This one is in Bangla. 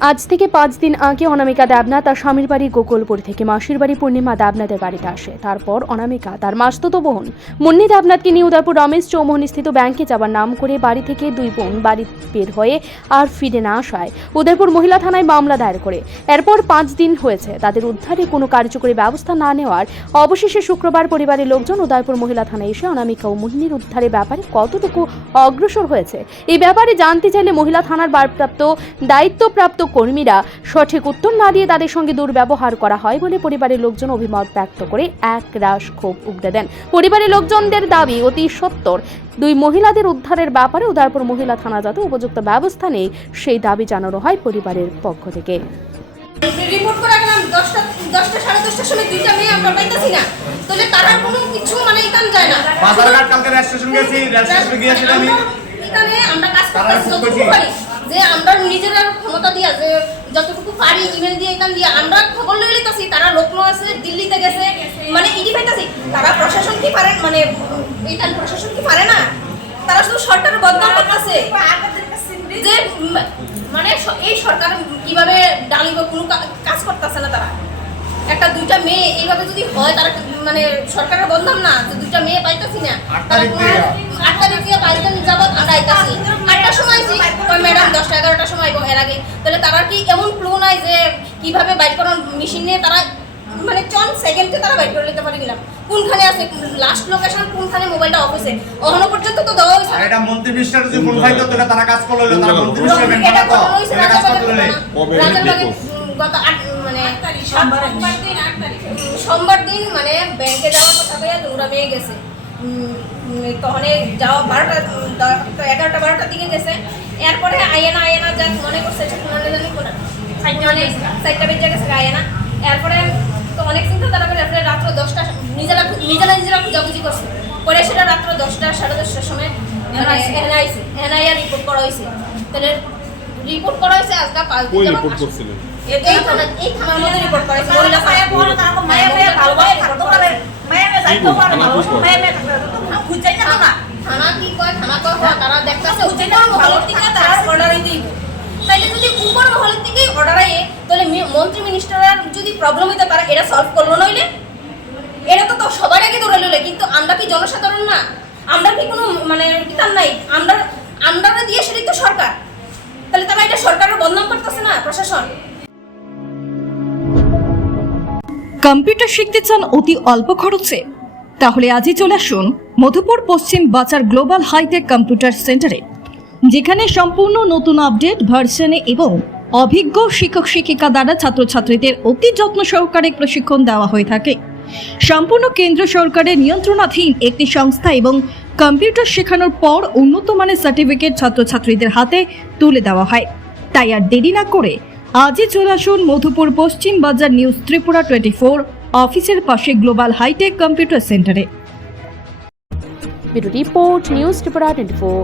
আজ থেকে পাঁচ দিন আগে অনামিকা দেবনাথ তার স্বামীর বাড়ি গোকুলপুর থেকে মাসির বাড়ি পূর্ণিমা দেবনাথের বাড়িতে আসে। তারপর অনামিকা তার মাসতুতো বোন মুন্নি দেবনাথকে নিয়ে উদয়পুর রমেশ চৌমোহনী স্থিত ব্যাংকে যাবার নাম করে বাড়ি থেকে দুই বোন বাড়ি বের হয়ে আর ফিরে না আসায় উদয়পুর মহিলা থানায় মামলা দায়ের করে। এরপর পাঁচ দিন হয়েছে তাদের উদ্ধারে কোনো কার্যকরী ব্যবস্থা না নেওয়ার। অবশেষে শুক্রবার পরিবারের লোকজন উদয়পুর মহিলা থানায় এসে অনামিকা ও মুন্নির উদ্ধারের ব্যাপারে কতটুকু অগ্রসর হয়েছে, এই ব্যাপারে জানতে চাইলে মহিলা থানার ভারপ্রাপ্ত দায়িত্বপ্রাপ্ত কর্মীরা সঠিক উত্তর না দিয়ে তাদের সঙ্গে দুর্ব্যবহার করা হয় বলে পরিবারের লোকজন অভিমত ব্যক্ত করে এক রাশ ক্ষোভ উগড়ে দেন। পরিবারের লোকজনদের দাবি অতি সত্তর। দুই মহিলাদের উদ্ধারের ব্যাপারে উদয়পুর মহিলা থানা যাতে উপযুক্ত ব্যবস্থা নেই সেই দাবি জানানো হয় পরিবারের পক্ষ থেকে। রিপোর্ট করে রাখলাম দশটা দশটা সাড়ে দশটার সময় দুইটা মেয়ে আমরা পাইতেছি না। তাহলে তারা কোনো কিছু মানে ইকান যায় না। বাজারঘাট কালকে রেল স্টেশন গেছি রেল স্টেশনে গিয়েছিল আমি। এখানে আমরা কাজ করতেছি যে আমরা নিজেরা ক্ষমতা দিয়া যে যতটুকু পারি ইমেল দিয়ে এখান দিয়ে আমরা খবর লই লিতাছি তারা লখনৌ আছে দিল্লিতে গেছে মানে ইডি পাইতাছি তারা প্রশাসন কি পারে মানে এখান প্রশাসন কি পারে না? তারা শুধু সরকারের বদনাম করতেছে। যে মানে এই সরকার কীভাবে ডালিব কোনো কাজ করতেছে না তারা। একটা দুইটা মেয়ে এইভাবে যদি হয় তারা মানে সরকারের বদনাম না? দুইটা মেয়ে পাইতাছি না তারা। আট তারিখ থেকে বাইশ দিন যাবত ওই ম্যাডাম দশটা এগারোটার সময় এবং এর আগে। তাহলে তারা কি এমন ক্লু নাই যে কীভাবে বাইক করার মেশিন নিয়ে তারা মানে চন সেকেন্ডে তারা বাইক করে নিতে পারে কিনা? কোনখানে আছে লাস্ট লোকেশন কোনখানে মোবাইলটা অফ হয়েছে? অহনো পর্যন্ত তো দেওয়া হয়েছে। আর এটা মন্ত্রী মিনিস্টার যদি ফোন খাইতো তো এটা তারা কাজ করল হইল, তারা মন্ত্রী মিনিস্টার এটা তো হয়েছে গত আট মানে সোমবার দিন তারিখ। সোমবার দিন মানে ব্যাংকে যাওয়ার কথা কইয়া দুরা মেয়ে গেছে তখন যাওয়া বারোটা উম, দ- তো এগারোটা বারোটার দিকে গেছে এরপরে আইয়ানা আইয়ানা যাক মনে করছে যে কোনো না জানি কোনো মানে সাইডটা বেজে গেছে আইয়ানা এরপরে তো অনেক চিন্তা তারা করে এরপরে রাত্র দশটা নিজেরা নিজেরা নিজেরা খুঁজাখুঁজি করছে করে সেটা রাত্র দশটা সাড়ে দশটার সময় মানে এনআইসি এনআইআর রিপোর্ট করা হয়েছে তাহলে রিপোর্ট করা হয়েছে আজকে পাঁচ দিন রিপোর্ট আসে। এই থানা এই থানার মধ্যে রিপোর্ট করা হয়েছে মহিলা থানা। থানা কি কয় থানা কয় তারা হ্যাঁ, তারা দেখতেছে উপর মহলের থেকে তারা অর্ডার দিই তাইলে যদি উপর মহলের থেকে অর্ডার আইয়ে তাহলে মি- মন্ত্রী মিনিস্টারের যদি প্রবলেম হইতে পারে এটা সলভ করল নইলে? এটা তো তো সবার আগে ধরে লইলে, কিন্তু আমরা কি জনসাধারণ না? আমরা কি কোনো মানে কিতার নাই? আমরা আমরা দিয়ে সেটাই তো সরকার। তাহলে তারা এটা সরকারের বদনাম করতেছে না, প্রশাসন? কম্পিউটার শিখতে চান অতি অল্প খরচে? তাহলে আজই চলে আসুন মধুপুর পশ্চিম বাজার গ্লোবাল হাইটেক কম্পিউটার সেন্টারে, যেখানে সম্পূর্ণ নতুন আপডেট, ভার্সনে এবং অভিজ্ঞ শিক্ষক শিক্ষিকা দ্বারা ছাত্রছাত্রীদের অতি যত্ন সহকারে প্রশিক্ষণ দেওয়া হয়ে থাকে। সম্পূর্ণ কেন্দ্র সরকারের নিয়ন্ত্রণাধীন একটি সংস্থা এবং কম্পিউটার শেখানোর পর উন্নত মানের সার্টিফিকেট ছাত্রছাত্রীদের হাতে তুলে দেওয়া হয়। তাই আর দেরি না করে আজই চলে আসুন মধুপুর পশ্চিম বাজার নিউজ ত্রিপুরা টোয়েন্টি ফোর অফিসের পাশে গ্লোবাল হাইটেক কম্পিউটার সেন্টারে। Report news Tripura twenty four.